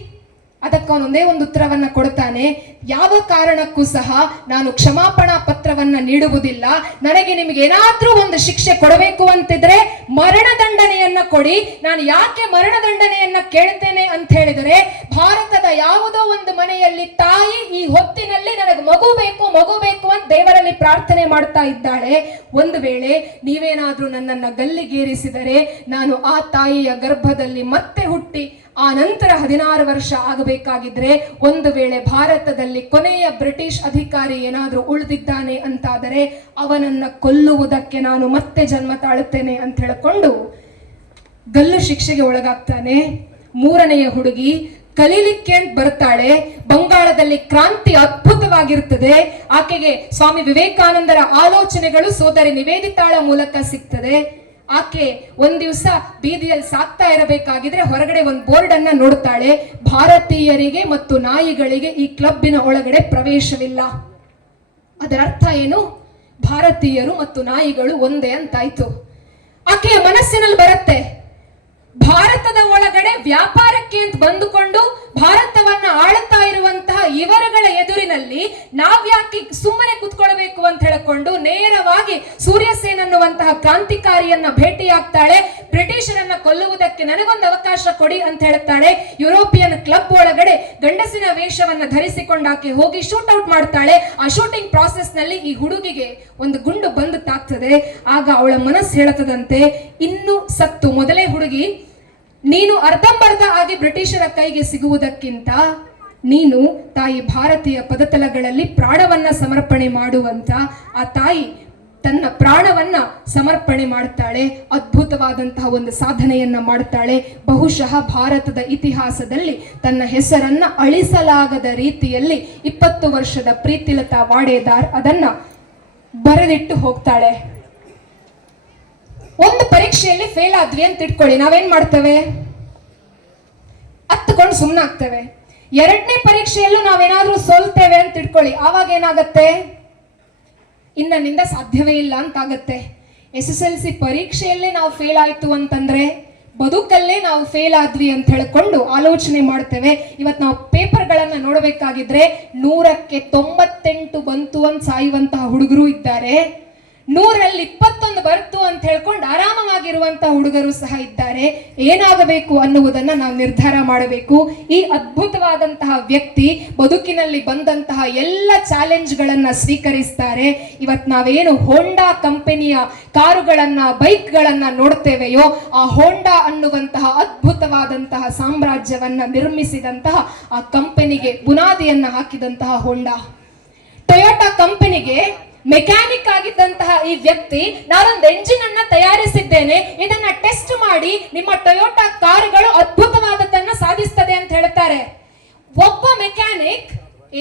ಅದಕ್ಕೆ ಅವನೊಂದೇ ಒಂದು ಉತ್ತರವನ್ನ ಕೊಡ್ತಾನೆ, ಯಾವ ಕಾರಣಕ್ಕೂ ಸಹ ನಾನು ಕ್ಷಮಾಪಣಾ ಪತ್ರವನ್ನ ನೀಡುವುದಿಲ್ಲ. ನನಗೆ ನಿಮಗೆ ಏನಾದ್ರೂ ಒಂದು ಶಿಕ್ಷೆ ಕೊಡಬೇಕು ಅಂತಿದ್ರೆ ಮರಣದಂಡನೆಯನ್ನ ಕೊಡಿ. ನಾನು ಯಾಕೆ ಮರಣದಂಡನೆಯನ್ನ ಕೇಳ್ತೇನೆ ಅಂತ ಹೇಳಿದರೆ, ಭಾರತದ ಯಾವುದೋ ಒಂದು ಮನೆಯಲ್ಲಿ ತಾಯಿ ಈ ಹೊತ್ತಿನಲ್ಲಿ ನನಗೆ ಮಗು ಬೇಕು ಮಗು ಬೇಕು ಅಂತ ದೇವರಲ್ಲಿ ಪ್ರಾರ್ಥನೆ ಮಾಡ್ತಾ ಇದ್ದಾಳೆ. ಒಂದು ವೇಳೆ ನೀವೇನಾದ್ರೂ ನನ್ನನ್ನ ಗಲ್ಲಿಗೇರಿಸಿದರೆ ನಾನು ಆ ತಾಯಿಯ ಗರ್ಭದಲ್ಲಿ ಮತ್ತೆ ಹುಟ್ಟಿ ಆ ನಂತರ 16 ವರ್ಷ ಆಗಬೇಕಾಗಿದ್ರೆ, ಒಂದು ವೇಳೆ ಭಾರತದಲ್ಲಿ ಕೊನೆಯ ಬ್ರಿಟಿಷ್ ಅಧಿಕಾರಿ ಏನಾದ್ರೂ ಉಳಿದಿದ್ದಾನೆ ಅಂತಾದರೆ ಅವನನ್ನ ಕೊಲ್ಲುವುದಕ್ಕೆ ನಾನು ಮತ್ತೆ ಜನ್ಮ ತಾಳುತ್ತೇನೆ ಅಂತ ಹೇಳಿಕೊಂಡು ಗಲ್ಲು ಶಿಕ್ಷೆಗೆ ಒಳಗಾಗ್ತಾನೆ. 3ನೆಯ ಹುಡುಗಿ ಕಲೀಲಿಕ್ಕೆ ಅಂತ ಬರ್ತಾಳೆ. ಬಂಗಾಳದಲ್ಲಿ ಕ್ರಾಂತಿ ಅದ್ಭುತವಾಗಿರ್ತದೆ. ಆಕೆಗೆ ಸ್ವಾಮಿ ವಿವೇಕಾನಂದರ ಆಲೋಚನೆಗಳು ಸೋದರಿ ನಿವೇದಿತಾಳ ಮೂಲಕ ಸಿಗ್ತದೆ. ಆಕೆ ಒಂದ್ ದಿವಸ ಬೀದಿಯಲ್ಲಿ ಸಾಕ್ತಾ ಇರಬೇಕಾಗಿದ್ರೆ ಹೊರಗಡೆ ಒಂದು ಬೋರ್ಡ್ ಅನ್ನ ನೋಡ್ತಾಳೆ, ಭಾರತೀಯರಿಗೆ ಮತ್ತು ನಾಯಿಗಳಿಗೆ ಈ ಕ್ಲಬ್ಬಿನ ಒಳಗಡೆ ಪ್ರವೇಶವಿಲ್ಲ. ಅದರ ಅರ್ಥ ಏನು? ಭಾರತೀಯರು ಮತ್ತು ನಾಯಿಗಳು ಒಂದೇ ಅಂತಾಯ್ತು. ಆಕೆಯ ಮನಸ್ಸಿನಲ್ಲಿ ಬರುತ್ತೆ, ಭಾರತದ ಒಳಗಡೆ ವ್ಯಾಪಾರಕ್ಕೆ ಅಂತ ಬಂದುಕೊಂಡು ಭಾರತವನ್ನ ಆಳುತ್ತಾ ಇರುವಂತಹ ಇವರುಗಳ ಎದುರಿನಲ್ಲಿ ನಾವ್ಯಾಕೆ ಸುಮ್ಮನೆ ಕುತ್ಕೊಳ್ಬೇಕು ಅಂತ ಹೇಳಿಕೊಂಡು ನೇರವಾಗಿ ಸೂರ್ಯಸೇನ್ ಅನ್ನುವಂತಹ ಕ್ರಾಂತಿಕಾರಿಯನ್ನ ಭೇಟಿಯಾಗ್ತಾಳೆ. ಬ್ರಿಟಿಷರನ್ನ ಕೊಲ್ಲುವುದಕ್ಕೆ ನನಗೊಂದು ಅವಕಾಶ ಕೊಡಿ ಅಂತ ಹೇಳ್ತಾಳೆ. ಯುರೋಪಿಯನ್ ಕ್ಲಬ್ ಒಳಗಡೆ ಗಂಡಸಿನ ವೇಷವನ್ನ ಧರಿಸಿಕೊಂಡು ಆಕೆ ಹೋಗಿ ಶೂಟ್ ಔಟ್ ಮಾಡ್ತಾಳೆ. ಆ ಶೂಟಿಂಗ್ ಪ್ರಾಸೆಸ್ ನಲ್ಲಿ ಈ ಹುಡುಗಿಗೆ ಒಂದು ಗುಂಡು ಬಂದು ತಾಗ್ತದೆ. ಆಗ ಅವಳ ಮನಸ್ಸು ಹೇಳುತ್ತದಂತೆ, ಇನ್ನು ಸತ್ತು ಮೊದಲೇ ಹುಡುಗಿ, ನೀನು ಅರ್ಧಂಬರ್ಧ ಆಗಿ ಬ್ರಿಟಿಷರ ಕೈಗೆ ಸಿಗುವುದಕ್ಕಿಂತ ನೀನು ತಾಯಿ ಭಾರತೀಯ ಪದತಲಗಳಲ್ಲಿ ಪ್ರಾಣವನ್ನ ಸಮರ್ಪಣೆ ಮಾಡುವಂತ ಆ ತಾಯಿ ತನ್ನ ಪ್ರಾಣವನ್ನ ಸಮರ್ಪಣೆ ಮಾಡ್ತಾಳೆ. ಅದ್ಭುತವಾದಂತಹ ಒಂದು ಸಾಧನೆಯನ್ನ ಮಾಡ್ತಾಳೆ. ಬಹುಶಃ ಭಾರತದ ಇತಿಹಾಸದಲ್ಲಿ ತನ್ನ ಹೆಸರನ್ನ ಅಳಿಸಲಾಗದ ರೀತಿಯಲ್ಲಿ 20 ವರ್ಷದ ಪ್ರೀತಿಲತಾ ವಾಡೇದಾರ್ ಅದನ್ನ ಬರೆದಿಟ್ಟು ಹೋಗ್ತಾಳೆ. ಒಂದು ಪರೀಕ್ಷೆಯಲ್ಲಿ ಫೇಲ್ ಆದ್ವಿ ಅಂತ ಇಟ್ಕೊಳ್ಳಿ, ನಾವೇನ್ ಮಾಡ್ತೇವೆ? ಹತ್ಕೊಂಡು ಸುಮ್ಮನಾಗ್ತೇವೆ. 2ನೇ ಪರೀಕ್ಷೆಯಲ್ಲೂ ನಾವೇನಾದ್ರೂ ಸೋಲ್ತೇವೆ ಅಂತ ಇಟ್ಕೊಳ್ಳಿ, ಆವಾಗ ಏನಾಗತ್ತೆ? ನನ್ನಿಂದ ಸಾಧ್ಯವೇ ಇಲ್ಲ ಅಂತಾಗತ್ತೆ. SSLC ಪರೀಕ್ಷೆಯಲ್ಲೇ ನಾವು ಫೇಲ್ ಆಯ್ತು ಅಂತಂದ್ರೆ ಬದುಕಲ್ಲೇ ನಾವು ಫೇಲ್ ಆದ್ವಿ ಅಂತ ಹೇಳ್ಕೊಂಡು ಆಲೋಚನೆ ಮಾಡ್ತೇವೆ. ಇವತ್ತು ನಾವು ಪೇಪರ್ಗಳನ್ನ ನೋಡಬೇಕಾಗಿದ್ರೆ 100ಕ್ಕೆ 98 ಬಂತು ಅಂತ ಸಾಯುವಂತಹ ಹುಡುಗರು ಇದ್ದಾರೆ. 100ರಲ್ಲಿ 21 ಬರ್ತು ಅಂತ ಹೇಳ್ಕೊಂಡು ಆರಾಮವಾಗಿರುವಂತಹ ಹುಡುಗರು ಸಹ ಇದ್ದಾರೆ. ಏನಾಗಬೇಕು ಅನ್ನುವುದನ್ನ ನಾವು ನಿರ್ಧಾರ ಮಾಡಬೇಕು. ಈ ಅದ್ಭುತವಾದಂತಹ ವ್ಯಕ್ತಿ ಬದುಕಿನಲ್ಲಿ ಬಂದಂತಹ ಎಲ್ಲ ಚಾಲೆಂಜ್ಗಳನ್ನ ಸ್ವೀಕರಿಸ್ತಾರೆ. ಇವತ್ತು ನಾವೇನು ಹೋಂಡಾ ಕಂಪನಿಯ ಕಾರುಗಳನ್ನ ಬೈಕ್ಗಳನ್ನ ನೋಡ್ತೇವೆಯೋ, ಆ ಹೋಂಡಾ ಅನ್ನುವಂತಹ ಅದ್ಭುತವಾದಂತಹ ಸಾಮ್ರಾಜ್ಯವನ್ನ ನಿರ್ಮಿಸಿದಂತಹ ಆ ಕಂಪನಿಗೆ ಬುನಾದಿಯನ್ನ ಹಾಕಿದಂತಹ ಹೋಂಡಾ. ಟೊಯೋಟಾ ಕಂಪನಿಗೆ ಮೆಕ್ಯಾನಿಕ್ ಆಗಿದ್ದಂತಹ ಈ ವ್ಯಕ್ತಿ, ನಾನೊಂದು ಎಂಜಿನ್ ಅನ್ನ ತಯಾರಿಸಿದ್ದೇನೆ, ಇದನ್ನ ಟೆಸ್ಟ್ ಮಾಡಿ ನಿಮ್ಮ ಟೊಯೋಟಾ ಕಾರುಗಳು ಅದ್ಭುತವಾದದ್ದನ್ನ ಸಾಧಿಸ್ತದೆ ಅಂತ ಹೇಳ್ತಾರೆ. ಒಬ್ಬ ಮೆಕ್ಯಾನಿಕ್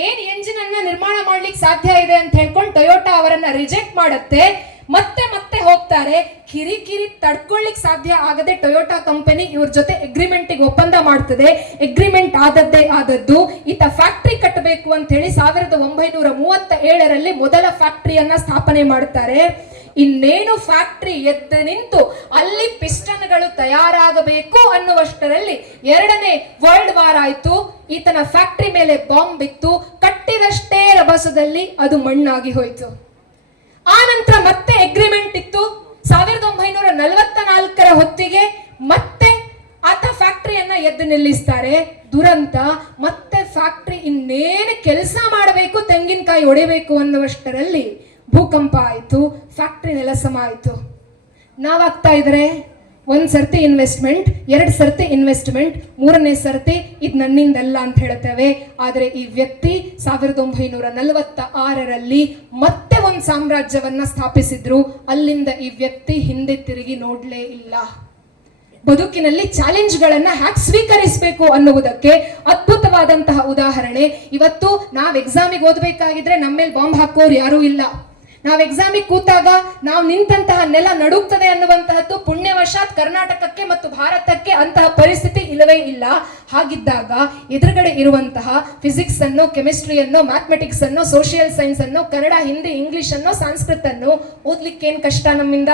ಏನ್ ಎಂಜಿನ್ ಅನ್ನ ನಿರ್ಮಾಣ ಮಾಡ್ಲಿಕ್ಕೆ ಸಾಧ್ಯ ಇದೆ ಅಂತ ಹೇಳ್ಕೊಂಡು ಟೊಯೋಟಾ ಅವರನ್ನ ರಿಜೆಕ್ಟ್ ಮಾಡುತ್ತೆ. ಮತ್ತೆ ಮತ್ತೆ ಹೋಗ್ತಾರೆ. ಕಿರಿಕಿರಿ ತಡ್ಕೊಳ್ಳಿಕ್ ಸಾಧ್ಯ ಆಗದೆ ಟೊಯೋಟಾ ಕಂಪನಿ ಇವ್ರ ಜೊತೆ ಅಗ್ರಿಮೆಂಟಿಗೆ ಒಪ್ಪಂದ ಮಾಡ್ತದೆ. ಅಗ್ರಿಮೆಂಟ್ ಆದದ್ದು ಈತ ಫ್ಯಾಕ್ಟರಿ ಕಟ್ಟಬೇಕು ಅಂತ ಹೇಳಿ 1937ರಲ್ಲಿ ಮೊದಲ ಫ್ಯಾಕ್ಟರಿಯನ್ನ ಸ್ಥಾಪನೆ ಮಾಡ್ತಾರೆ. ಇನ್ನೇನು ಫ್ಯಾಕ್ಟರಿ ಎದ್ದು ನಿಂತು ಅಲ್ಲಿ ಪಿಸ್ಟನ್ಗಳು ತಯಾರಾಗಬೇಕು ಅನ್ನುವಷ್ಟರಲ್ಲಿ 2ನೇ ವರ್ಲ್ಡ್ ವಾರ್ ಆಯ್ತು. ಈತನ ಫ್ಯಾಕ್ಟರಿ ಮೇಲೆ ಬಾಂಬ್ ಬಿತ್ತು. ಕಟ್ಟಿದಷ್ಟೇ ರಭಸದಲ್ಲಿ ಅದು ಮಣ್ಣಾಗಿ ಹೋಯ್ತು. ಆ ನಂತರ ಮತ್ತೆ ಅಗ್ರಿಮೆಂಟ್ ಇತ್ತು. 1944ರ ಹೊತ್ತಿಗೆ ಮತ್ತೆ ಆತ ಫ್ಯಾಕ್ಟರಿಯನ್ನ ಎದ್ದು ನಿಲ್ಲಿಸ್ತಾರೆ. ದುರಂತ, ಮತ್ತೆ ಫ್ಯಾಕ್ಟರಿ ಇನ್ನೇನು ಕೆಲಸ ಮಾಡಬೇಕು, ತೆಂಗಿನಕಾಯಿ ಹೊಡಿಬೇಕು ಅನ್ನುವಷ್ಟರಲ್ಲಿ ಭೂಕಂಪ ಆಯ್ತು. ಫ್ಯಾಕ್ಟರಿ ನೆಲಸಮ ಆಯ್ತು. ನಾವಾಗ್ತಾ ಇದ್ರೆ ಒಂದ್ ಸರ್ತಿ ಇನ್ವೆಸ್ಟ್ಮೆಂಟ್, 2 ಸರ್ತಿ ಇನ್ವೆಸ್ಟ್ಮೆಂಟ್, 3ನೇ ಸರ್ತಿ ಇದು ನನ್ನಿಂದಲ್ಲ ಅಂತ ಹೇಳ್ತೇವೆ. ಆದರೆ ಈ ವ್ಯಕ್ತಿ 1946ರಲ್ಲಿ ಮತ್ತೆ ಒಂದು ಸಾಮ್ರಾಜ್ಯವನ್ನ ಸ್ಥಾಪಿಸಿದ್ರು. ಅಲ್ಲಿಂದ ಈ ವ್ಯಕ್ತಿ ಹಿಂದೆ ತಿರುಗಿ ನೋಡ್ಲೇ ಇಲ್ಲ. ಬದುಕಿನಲ್ಲಿ ಚಾಲೆಂಜ್ಗಳನ್ನ ಹ್ಯಾಕ್ ಸ್ವೀಕರಿಸಬೇಕು ಅನ್ನುವುದಕ್ಕೆ ಅದ್ಭುತವಾದಂತಹ ಉದಾಹರಣೆ. ಇವತ್ತು ನಾವ್ ಎಕ್ಸಾಮಿಗೆ ಓದಬೇಕಾಗಿದ್ರೆ ನಮ್ಮ ಮೇಲೆ ಬಾಂಬ್ ಹಾಕೋರು ಯಾರೂ ಇಲ್ಲ. ನಾವು ಎಕ್ಸಾಮಿಗೆ ಕೂತಾಗ ನಾವು ನಿಂತಹ ನೆಲ ನಡುಗ್ತದೆ ಅನ್ನುವಂತಹದ್ದು ಪುಣ್ಯವಶಾತ್ ಕರ್ನಾಟಕಕ್ಕೆ ಮತ್ತು ಭಾರತಕ್ಕೆ ಅಂತಹ ಪರಿಸ್ಥಿತಿ ಇಲ್ಲವೇ ಇಲ್ಲ. ಹಾಗಿದ್ದಾಗ ಎದುರುಗಡೆ ಇರುವಂತಹ ಫಿಸಿಕ್ಸ್ ಅನ್ನು, ಕೆಮಿಸ್ಟ್ರಿಯನ್ನು, ಮ್ಯಾಥಮೆಟಿಕ್ಸ್ ಅನ್ನು, ಸೋಷಿಯಲ್ ಸೈನ್ಸ್ ಅನ್ನು, ಕನ್ನಡ, ಹಿಂದಿ, ಇಂಗ್ಲಿಷ್ ಅನ್ನು, ಸಂಸ್ಕೃತ ಅನ್ನು ಓದ್ಲಿಕ್ಕೆ ಏನ್ ಕಷ್ಟ ನಮ್ಮಿಂದ?